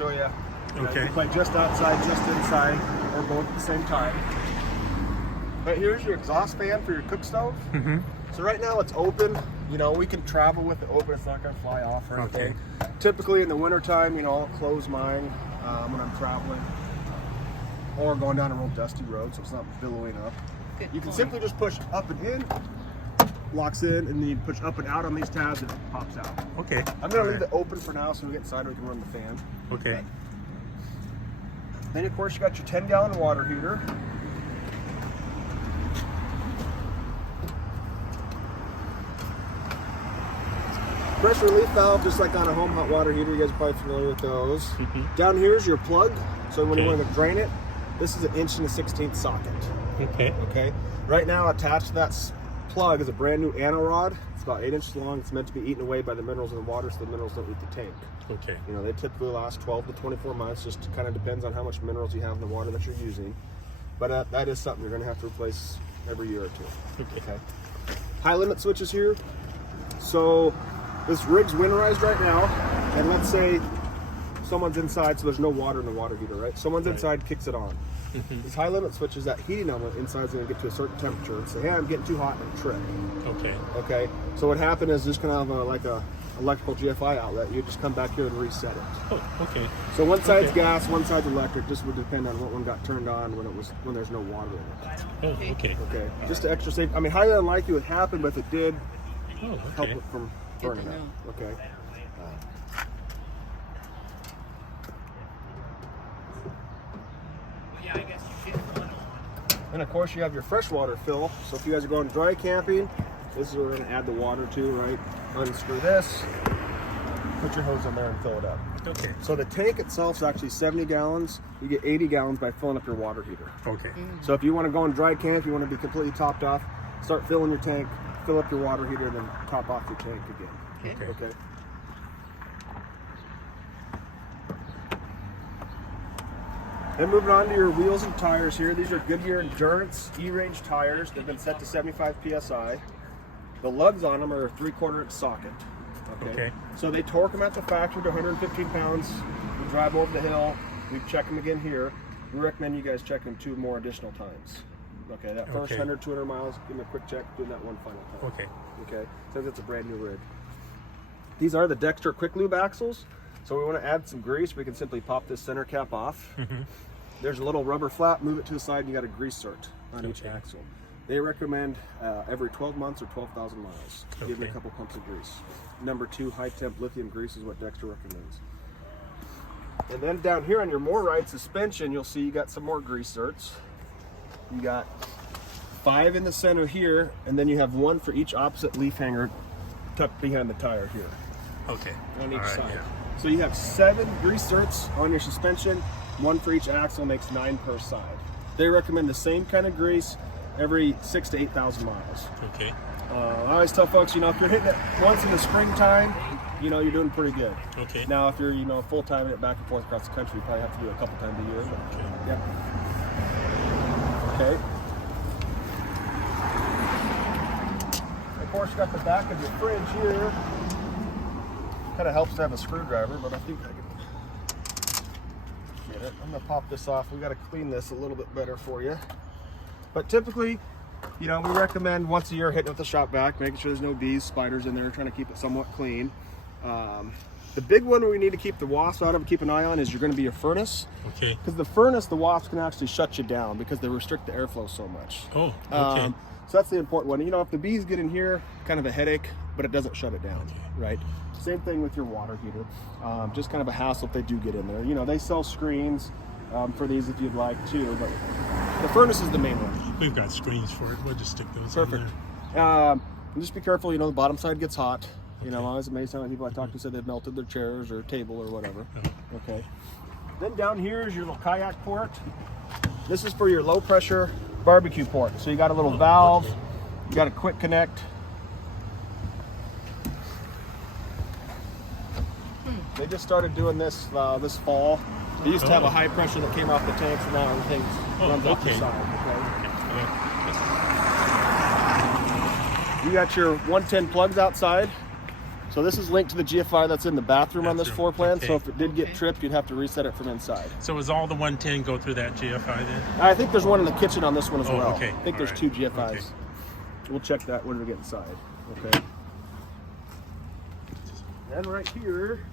show you. Okay. You can play just outside, just inside, or both at the same time. But here's your exhaust fan for your cook stove. So right now it's open. You know, we can travel with it open. It's not going to fly off or anything. Typically in the wintertime, you know, I'll close mine when I'm traveling or going down a real dusty road so it's not billowing up. You can simply just push up and in, locks in, and then you push up and out on these tabs and it pops out. Okay. I'm going to leave it open for now so we get inside we can run the fan. Okay. Then of course you got your 10-gallon water heater. Pressure relief valve, just like on a home hot water heater. You guys are probably familiar with those. Down here is your plug. So when you want to drain it, this is an 1/16" socket. Okay. Right now attached to that plug is a brand new anno rod. It's about 8 inches long. It's meant to be eaten away by the minerals in the water, so the minerals don't eat the tank. Okay. You know, they typically last 12 to 24 months. Just kind of depends on how much minerals you have in the water that you're using. But that is something you're going to have to replace every year or two. Okay. High limit switches here. So this rig's winterized right now, and let's say someone's inside, so there's no water in the water heater, right? Someone's inside, kicks it on. This high limit switch is that heating element inside is going to get to a certain temperature and say, hey, I'm getting too hot and trip. Okay. So what happened is just kind of like a electrical GFI outlet. You just come back here and reset it. Oh, okay. So one side's gas, one side's electric. Just would depend on what one got turned on when there's no water in it. Oh, okay. Okay. Just to extra safe. I mean, highly unlikely it would happen, but if it did, help it from burning up. Okay. And of course you have your freshwater fill. So if you guys are going dry camping, this is where we're going to add the water to, right? Unscrew this, put your hose in there and fill it up. Okay. So the tank itself is actually 70 gallons. You get 80 gallons by filling up your water heater. Okay. So if you want to go on dry camp, you want to be completely topped off, start filling your tank, fill up your water heater, and then top off your tank again. Okay. Then moving on to your wheels and tires here. These are Goodyear Endurance E-Range tires. They've been set to 75 PSI. The lugs on them are a 3/4 inch socket. Okay. So they torque them at the factory to 115 pounds. We drive over the hill. We check them again here. We recommend you guys check them 2 more additional times. Okay, that first 100, 200 miles, give them a quick check, do that one final time. Okay, since it's a brand new rig. These are the Dexter Quick Lube axles. So we want to add some grease. We can simply pop this center cap off. There's a little rubber flap, move it to the side, and you got a grease cert on each axle. They recommend every 12 months or 12,000 miles. Give me a couple pumps of grease. Number 2, high temp lithium grease is what Dexter recommends. And then down here on your MORryde suspension, you'll see you got some more grease certs. You got 5 in the center here, and then you have 1 for each opposite leaf hanger tucked behind the tire here. Okay. On each side. So you have 7 grease certs on your suspension. 1 for each axle, makes 9 per side. They recommend the same kind of grease every 6,000 to 8,000 miles. Okay. I always tell folks, you know, if you're hitting it once in the springtime, you know, you're doing pretty good. Okay. Now, if you're, you know, full-time in it back and forth across the country, you probably have to do it a couple times a year. But, Okay. Of course, you got the back of your fridge here. Kind of helps to have a screwdriver, but I think I can get it. I'm gonna pop this off. We got to clean this a little bit better for you. But typically, you know, we recommend once a year hitting it with the shop vac, making sure there's no bees, spiders in there, trying to keep it somewhat clean. The big one we need to keep the wasps out of and keep an eye on is you're going to be your furnace. Okay. Because the furnace, the wasps can actually shut you down because they restrict the airflow so much. Oh, okay. So that's the important one. You know, if the bees get in here, kind of a headache, but it doesn't shut it down, right? Same thing with your water heater. Just kind of a hassle if they do get in there. You know, they sell screens for these if you'd like too, but the furnace is the main one. We've got screens for it. We'll just stick those Perfect. in there. And just be careful, you know, the bottom side gets hot. You know, I was amazed how many people I talked to said they've melted their chairs or table or whatever. Okay. Then down here is your little kayak port. This is for your low pressure barbecue port. So you got a little valve, you got a quick connect. They just started doing this this fall. They used to have a high pressure that came off the tanks, and now everything runs off the side. Okay. You got your 110 plugs outside. So this is linked to the GFI that's in the bathroom on this floor Bathroom, plan. So okay. if it did get tripped, you'd have to reset it from inside. So is all the 110 go through that GFI then? I think there's one in the kitchen on this one as Oh, well. okay. I think All there's right. 2 GFIs. Okay. We'll check that when we get inside. Okay. And right here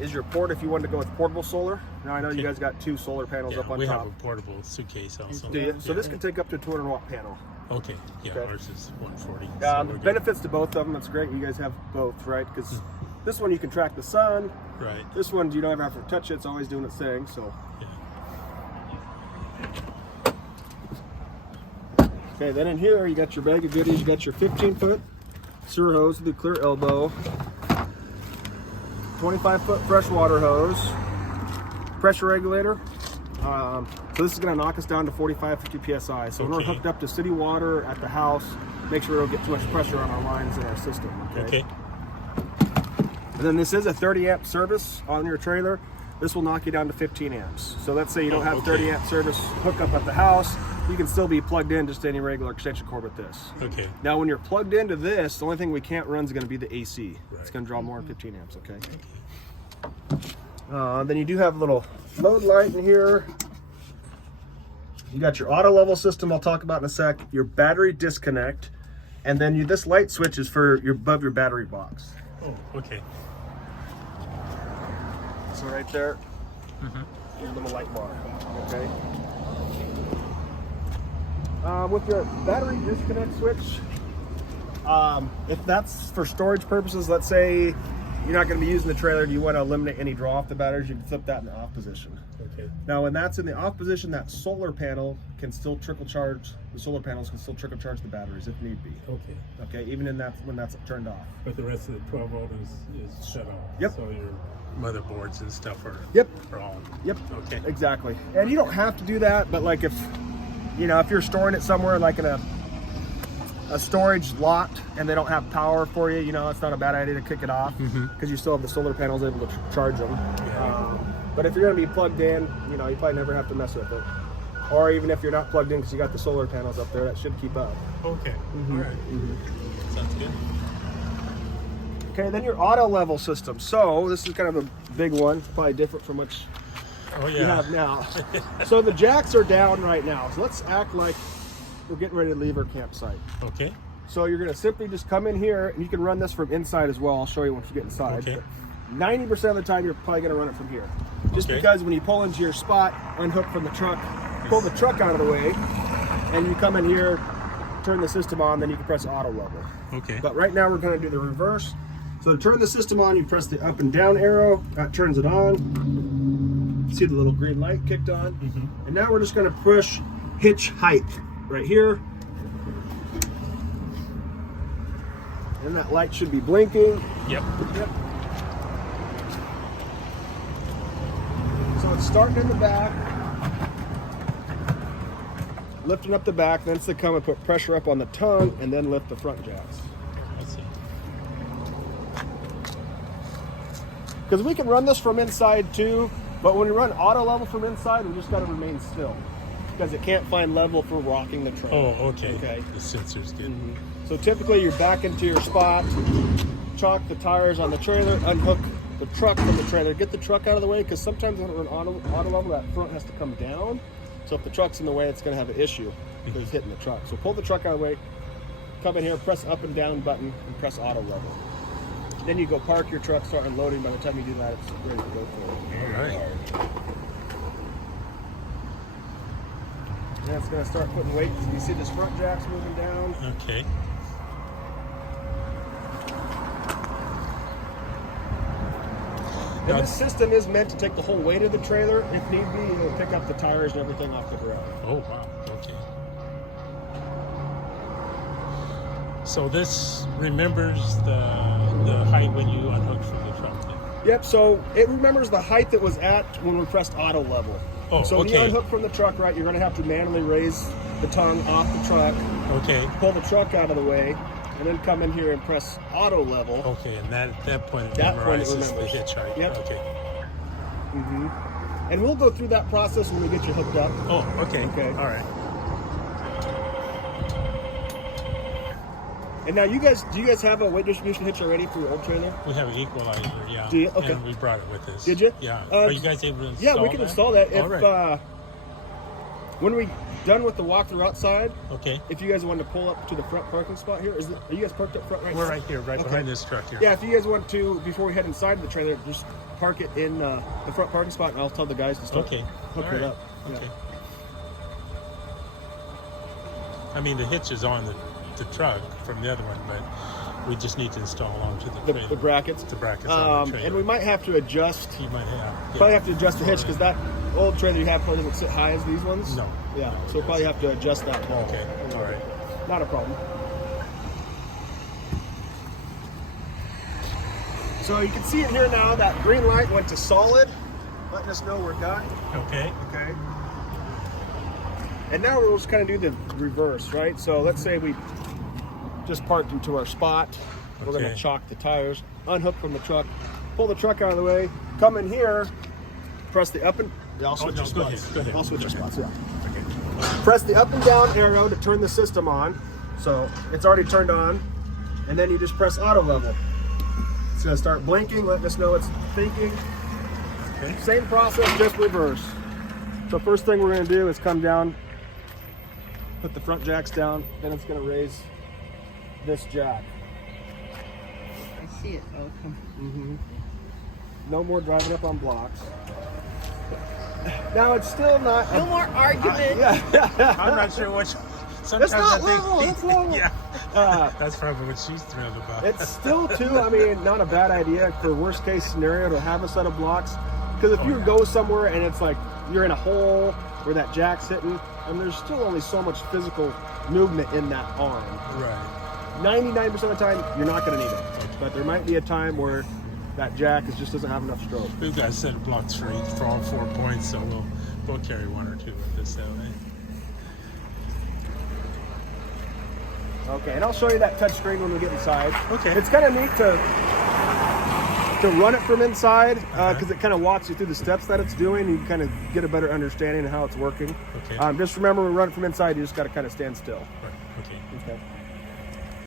is your port if you wanted to go with portable solar. Now I know you guys got 2 solar panels Yeah, up on we top. have a portable suitcase also. Do you? So Yeah. this can take up to a 200 watt panel. Okay, yeah, Okay. ours is 140. so The we're good. benefits to both of them, it's great you guys have both, right? Because this one you can track the sun. Right. This one you don't ever have to touch it. It's always doing its thing. So Yeah. okay, then in here you got your bag of goodies. You got your 15-foot sewer hose with a clear elbow, 25-foot freshwater hose, pressure regulator. So this is going to knock us down to 45, 50 psi. So when we're Okay. hooked up to city water at the house, make sure we don't get too much pressure on our lines in our system. Okay. And then this is a 30 amp service on your trailer. This will knock you down to 15 amps. So let's say you don't Oh, have okay. 30 amp service hookup at the house, you can still be plugged in just to any regular extension cord with this. Okay. Now when you're plugged into this, the only thing we can't run is going to be the AC. It's Right. going to draw more than 15 amps, okay? Then you do have a little load light in here. You got your auto level system I'll talk about in a sec, your battery disconnect, and then this light switch is for above your battery box. Oh, okay. So right there, your little light bar, okay? With your battery disconnect switch, if that's for storage purposes, let's say you're not going to be using the trailer, you want to eliminate any draw off the batteries, you can flip that in the off position. Okay. Now when that's in the off position, that solar panel can still trickle charge, the solar panels can still trickle charge the batteries if need be. Okay. Okay, even in that when that's turned off. But the rest of the 12 volt is shut off. Yep. So your motherboards and stuff are Yep. are all. Yep. Okay. Exactly. And you don't have to do that, but like if you're storing it somewhere like in a storage lot and they don't have power for you, it's not a bad idea to kick it off because you still have the solar panels able to charge them. Yeah. But if you're going to be plugged in, you probably never have to mess with it. Or even if you're not plugged in because you got the solar panels up there, that should keep up. Okay. All right. Sounds good. Okay, then your auto level system. So this is kind of a big one, probably different from what Oh yeah. you have now. So the jacks are down right now. So let's act like we're getting ready to leave our campsite. Okay. So you're going to simply just come in here, and you can run this from inside as well. I'll show you once you get inside. Okay. But 90% of the time, you're probably going to run it from here. Just Okay. because when you pull into your spot, unhook from the truck, pull the truck out of the way, and you come in here, turn the system on, then you can press auto level. Okay. But right now, we're going to do the reverse. So to turn the system on, you press the up and down arrow. That turns it on. See the little green light kicked on? And now we're just going to push hitch height right here. And that light should be blinking. Yep. Yep. So it's starting in the back, lifting up the back, then it's to come and put pressure up on the tongue and then lift the front jacks. I see. Because we can run this from inside too, but when we run auto level from inside, we just got to remain still because it can't find level for rocking the truck. Oh, okay. Okay. The sensor's good. So typically you're back into your spot, chalk the tires on the trailer, unhook the truck from the trailer, get the truck out of the way because sometimes when we're on auto level, that front has to come down. So if the truck's in the way, it's going to have an issue because it's hitting the truck. So pull the truck out of the way, come in here, press up and down button, and press auto level. Then you go park your truck, start unloading. By the time you do that, it's ready to go for it. All right. Now it's going to start putting weight. You see this front jack's moving down. Okay. And this system is meant to take the whole weight of the trailer. If need be, it'll pick up the tires and everything off the ground. Oh wow. Okay. So this remembers the height when you unhook from the truck. Then. Yep, so it remembers the height that was at when we pressed auto level. Oh, so when you okay. unhook from the truck, right, you're going to have to manually raise the tongue off the truck, Okay. pull the truck out of the way, and then come in here and press auto level. Okay, and at that point it That point it memorizes the remembers. hitch height. Yep. Okay. And we'll go through that process when we get you hooked up. Oh, okay. Okay. All right. And now do you guys have a weight distribution hitch already for your old trailer? We have an equalizer, yeah. Do you? Okay. And we brought it with us. Did you? Yeah. Are you guys able to install Yeah, we can install that. All If right. when we done with the walkthrough outside, Okay. if you guys want to pull up to the front parking spot here, are you guys parked up front right now? We're right here, right Okay. behind this truck here. Yeah, if you guys want to, before we head inside the trailer, just park it in the front parking spot, and I'll tell the guys to start Okay. hooking All it right. up. Yeah. Okay. I mean, the hitch is on the truck from the other one, but we just need to install onto the trailer. The brackets. The brackets on the trailer. And we might have to adjust. You might have. Yeah. Probably have to adjust the hitch because that old trailer you have probably doesn't sit high as these ones. No. Yeah. No, So we'll probably have to adjust that ball. Okay. All right. Not a problem. So you can see it here now. That green light went to solid, letting us know we're done. Okay. Okay. And now we'll just kind of do the reverse, right? So let's say we just parked into our spot. We're going to Okay. chalk the tires, unhook from the truck, pull the truck out of the way, come in here, press the up and I'll switch your go ahead, spots. go ahead. I'll switch your spots. Yeah. Press the up and down arrow to turn the system on. So it's already turned on, and then you just press auto level. It's going to start blinking, letting us know it's thinking. Okay. Same process, just reverse. So first thing we're going to do is come down, put the front jacks down, then it's going to raise this jack. I see it. Oh, come. No more driving up on blocks. Now it's still not. No more argument. I'm not sure which. Sometimes not I think. level, it's level. Yeah. That's probably what she's thrilled about. It's still too, I mean, not a bad idea for worst case scenario to have a set of blocks. Because if you go somewhere and it's like you're in a hole where that jack's hitting, and there's still only so much physical movement in that arm. Right. 99% of the time, you're not going to need it. But there might be a time where that jack just doesn't have enough stroke. We've got a set of blocks for each for all 4 points, so we'll carry one or two with us that way. Okay, and I'll show you that touch screen when we get inside. Okay. It's kind of neat to run it from inside because it kind of walks you through the steps that it's doing. You can kind of get a better understanding of how it's working. Okay. Just remember, when we run it from inside, you just got to kind of stand still. Right. Okay. Okay.